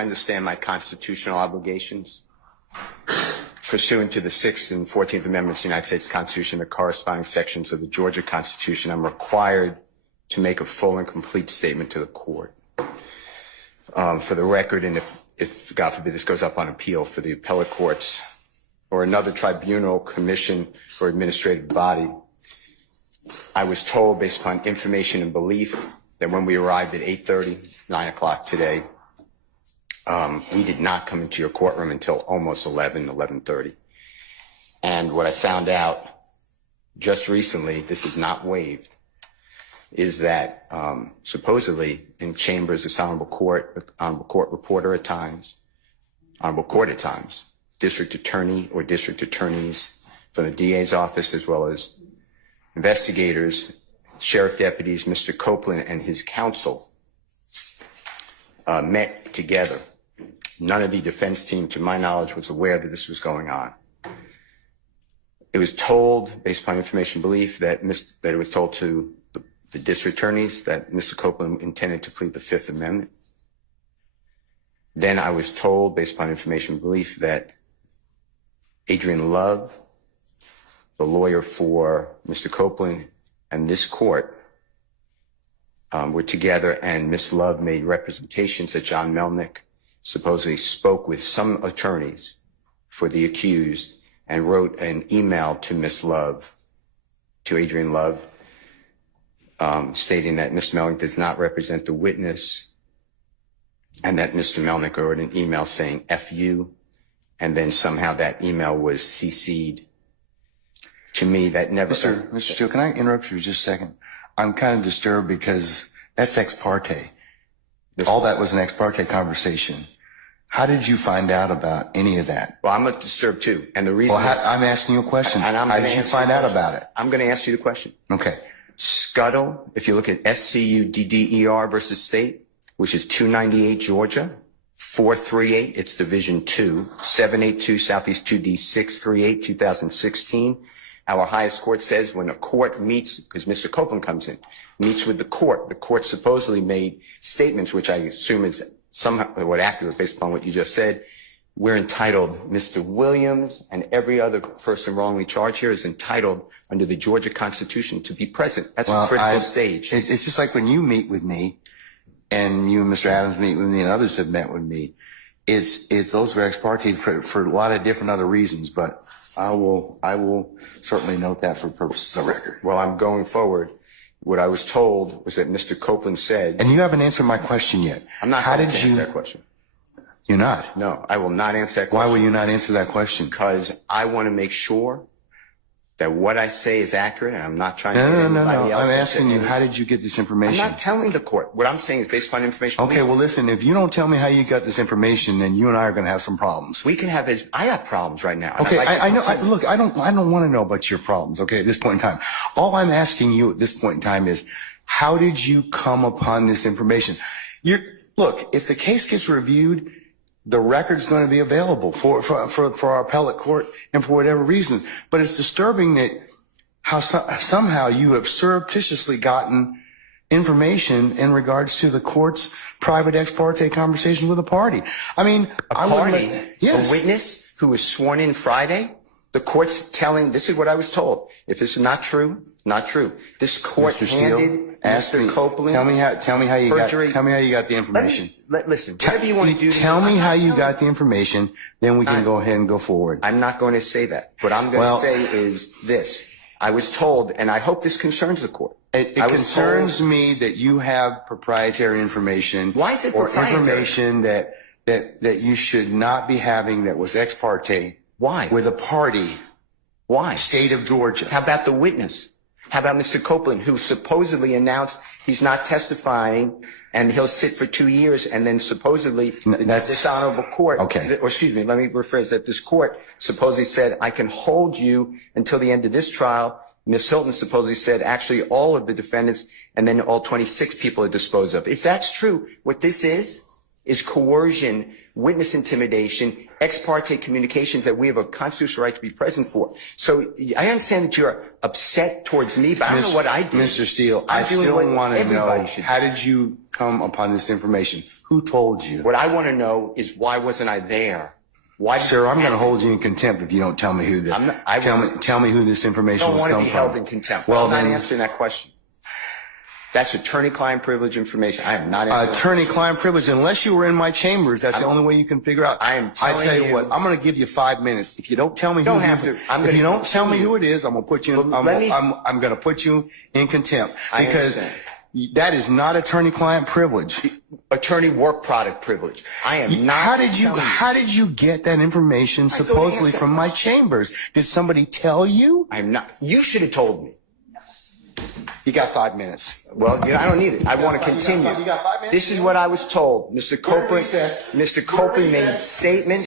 I understand my constitutional obligations pursuant to the 6th and 14th Amendments of the United States Constitution, the corresponding sections of the Georgia Constitution, I'm required to make a full and complete statement to the court. For the record, and if God forbid this goes up on appeal for the appellate courts or another tribunal, commission, or administrative body, I was told, based upon information and belief, that when we arrived at 8:30, 9 o'clock today, we did not come into your courtroom until almost 11:30. And what I found out just recently, this is not waived, is that supposedly in chambers, this honorable court reporter at times, honorable court at times, district attorney or district attorneys from the DA's office, as well as investigators, sheriff deputies, Mr. Copeland and his counsel met together. None of the defense team, to my knowledge, was aware that this was going on. It was told, based upon information belief, that it was told to the district attorneys that Mr. Copeland intended to plead the Fifth Amendment. Then I was told, based upon information belief, that Adrian Love, the lawyer for Mr. Copeland, and this court were together, and Ms. Love made representations that John Melnick supposedly spoke with some attorneys for the accused and wrote an email to Ms. Love, to Adrian Love, stating that Mr. Melnick does not represent the witness, and that Mr. Melnick wrote an email saying F you, and then somehow that email was CC'd to me. That never... Mr. Steele, can I interrupt you for just a second? I'm kind of disturbed because that's ex parte. All that was an ex parte conversation. How did you find out about any of that? Well, I'm disturbed too, and the reason I'm asking you a question. How did you find out about it? I'm going to ask you the question. Okay. Scuttle, if you look at SCUDDER versus State, which is 298 Georgia, 438, it's Division 2, 782 Southeast 2D 638, 2016. Our highest court says when a court meets, because Mr. Copeland comes in, meets with the court supposedly made statements, which I assume is somewhat accurate based upon what you just said. We're entitled, Mr. Williams and every other person wrongly charged here is entitled under the Georgia Constitution to be present. That's a critical stage. It's just like when you meet with me, and you and Mr. Adams meet with me, and others have met with me. It's those are ex parte for a lot of different other reasons, but I will certainly note that for purposes of record. Well, I'm going forward. What I was told was that Mr. Copeland said... And you haven't answered my question yet. I'm not going to answer that question. You're not? No, I will not answer that question. Why will you not answer that question? Because I want to make sure that what I say is accurate, and I'm not trying to... No. I'm asking you, how did you get this information? I'm not telling the court. What I'm saying is based upon information... Okay, well, listen, if you don't tell me how you got this information, then you and I are going to have some problems. We can have... I have problems right now. Okay, I know. Look, I don't want to know about your problems, okay, at this point in time. All I'm asking you at this point in time is, how did you come upon this information? Look, if the case gets reviewed, the record's going to be available for our appellate court and for whatever reason. But it's disturbing that how somehow you have surreptitiously gotten information in regards to the court's private ex parte conversation with a party. I mean, yes. A witness who was sworn in Friday, the court's telling, this is what I was told. If this is not true, not true. This court handed Mr. Copeland. Tell me how you got the information. Listen, whatever you want to do. Tell me how you got the information, then we can go ahead and go forward. I'm not going to say that. What I'm going to say is this. I was told, and I hope this concerns the court. It concerns me that you have proprietary information. Why is it Or proprietary? information that you should not be having that was ex parte. Why? With a party. Why? State of Georgia. How about the witness? How about Mr. Copeland, who supposedly announced he's not testifying and he'll sit for 2 years, and then supposedly this honorable court, or excuse me, let me rephrase that. This court supposedly said, I can hold you until the end of this trial. Ms. Hilton supposedly said, actually, all of the defendants and then all 26 people are disposed of. If that's true, what this is is coercion, witness intimidation, ex parte communications that we have a constitutional right to be present for. So I understand that you're upset towards me, but I don't know what I did. Mr. Steele, I still want to know, how did you come upon this information? Who told you? What I want to know is, why wasn't I there? Why? Sir, I'm going to hold you in contempt if you don't tell me who tell me who this information was I don't come want to be from. held in contempt. Well, I'm not then, answering that question. That's attorney-client privilege information. I am not answering attorney-client privilege. Unless you were in my chambers, that's the only way you can figure out. I tell you what, I'm going to give you 5 minutes. If you don't tell me if you don't tell me who it is, I'm going to put you. I'm going to put you in contempt because that is not attorney-client privilege. Attorney work product privilege. I am not. How did you get that information supposedly from my chambers? Did somebody tell you? I'm not. You should have told me. You got 5 minutes. Well, I don't need it. I want to continue. You got 5 minutes? This is what I was told. Mr. Copeland made statements.